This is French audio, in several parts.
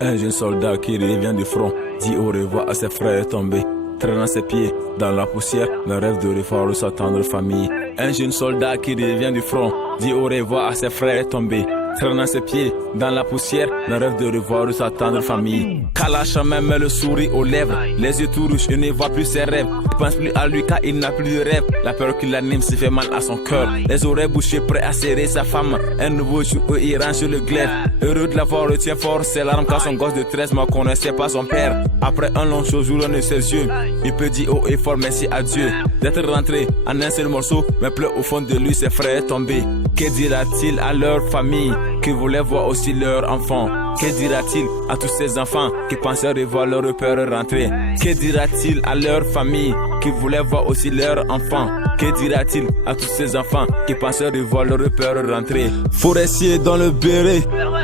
Un jeune soldat qui revient du front dit au revoir à ses frères tombés, traînant ses pieds dans la poussière, le rêve de revoir sa tendre famille. Un jeune soldat qui revient du front dit au revoir à ses frères tombés, traînant ses pieds dans la poussière, le rêve de revoir sa tendre famille. Kalash même le sourire aux lèvres, les yeux tout rouges, il ne voit plus ses rêves. Il pense plus à lui car il n'a plus de rêve. La peur qui l'anime se fait mal à son cœur. Les oreilles bouchées, prêt à serrer sa femme. Un nouveau jour où il range le glaive. Heureux de l'avoir, retient fort ses larmes car son gosse de 13 mois connaissait pas son père. Après un long séjour de ses yeux, il peut dire haut et fort merci à Dieu d'être rentré en un seul morceau, mais pleure au fond de lui ses frères tombés. Que dira-t-il à leur famille qui voulaient voir aussi leur enfant? Que dira-t-il à tous ces enfants qui pensaient revoir leur père rentrer? Que dira-t-il à leur famille qui voulaient voir aussi leur enfant? Que dira-t-il à tous ces enfants qui pensaient revoir leur père rentrer? Forestier dans le béret,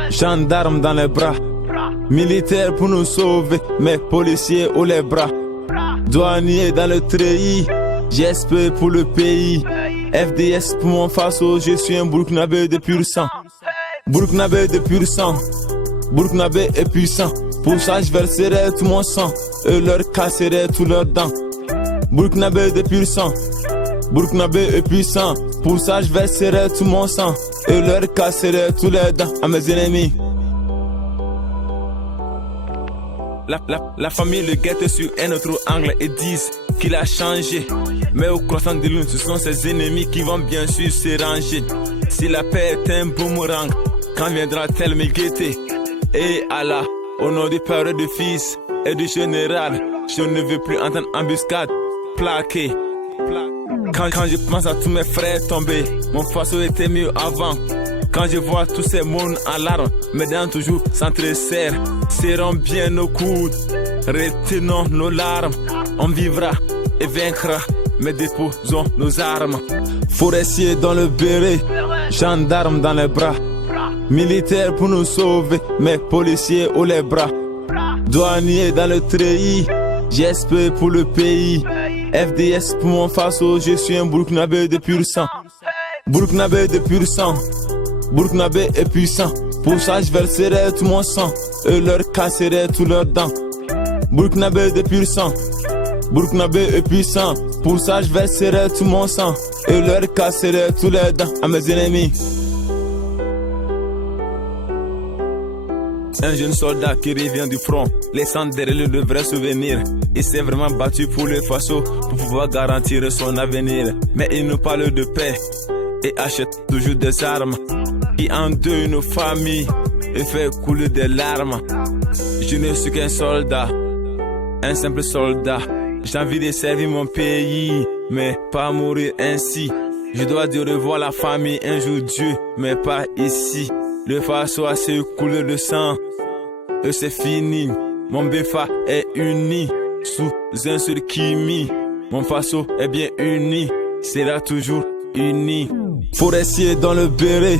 gendarme dans les bras, militaire pour nous sauver, mais policier haut les bras, douanier dans le treillis, GSP pour le pays, FDS pour mon faso, je suis un Burkinabé de pur sang. Burkinabé de pur sang, Burkinabé est puissant. Pour ça je verserai tout mon sang et leur casserai tous leurs dents. Burkinabé de pur sang, Burkinabé est puissant. Pour ça je verserai tout mon sang et leur casserai tous leurs dents à mes ennemis. La famille le guette sur un autre angle et disent qu'il a changé. Mais au croissant de lune, ce sont ses ennemis qui vont bien sûr se ranger. Si la paix est un boomerang, quand viendra-t-elle me guetter? Et Allah, au nom du Père et du Fils et du Général, je ne veux plus entendre embuscade, plaqué. Quand je pense à tous mes frères tombés, mon faso était mieux avant. Quand je vois tous ces mondes en larmes, mes dents toujours s'entreserrent. Serrons bien nos coudes, retenons nos larmes. On vivra et vaincra, mais déposons nos armes. Forestier dans le béret, gendarme dans les bras, militaire pour nous sauver, mais policier haut les bras, douanier dans le treillis, GSP pour le pays, FDS pour mon faso, je suis un Burkinabé de pur sang. Burkinabé de pur sang, Burkinabé est puissant. Pour ça je verserai tout mon sang et leur casserai tous leurs dents. Burkinabé de pur sang, Burkinabé est puissant. Pour ça je verserai tout mon sang et leur casserai tous les dents à mes ennemis. Un jeune soldat qui revient du front, laissant derrière lui de vrais souvenirs. Il s'est vraiment battu pour le faso, pour pouvoir garantir son avenir. Mais il nous parle de paix et achète toujours des armes qui endeuillent nos familles et fait couler des larmes. Je ne suis qu'un soldat, un simple soldat. J'ai envie de servir mon pays, mais pas mourir ainsi. Je dois dire au revoir à la famille un jour Dieu, mais pas ici. Le faso a ses couleurs de sang et c'est fini. Mon béfa est uni sous un seul kimi. Mon faso est bien uni, sera toujours uni. Forestier dans le béret,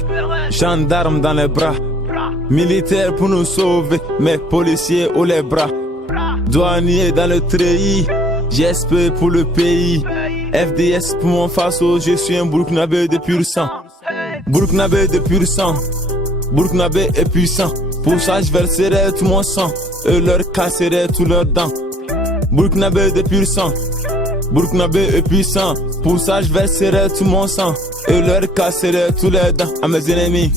gendarme dans les bras, militaire pour nous sauver, mais policier haut les bras, douanier dans le treillis, GSP pour le pays, FDS pour mon faso, je suis un Burkinabé de pur sang. Burkinabé de pur sang, Burkinabé est puissant. Pour ça je verserai tout mon sang et leur casserai tous leurs dents. Burkinabé de pur sang, Burkinabé est puissant. Pour ça je verserai tout mon sang et leur casserai tous les dents à mes ennemis.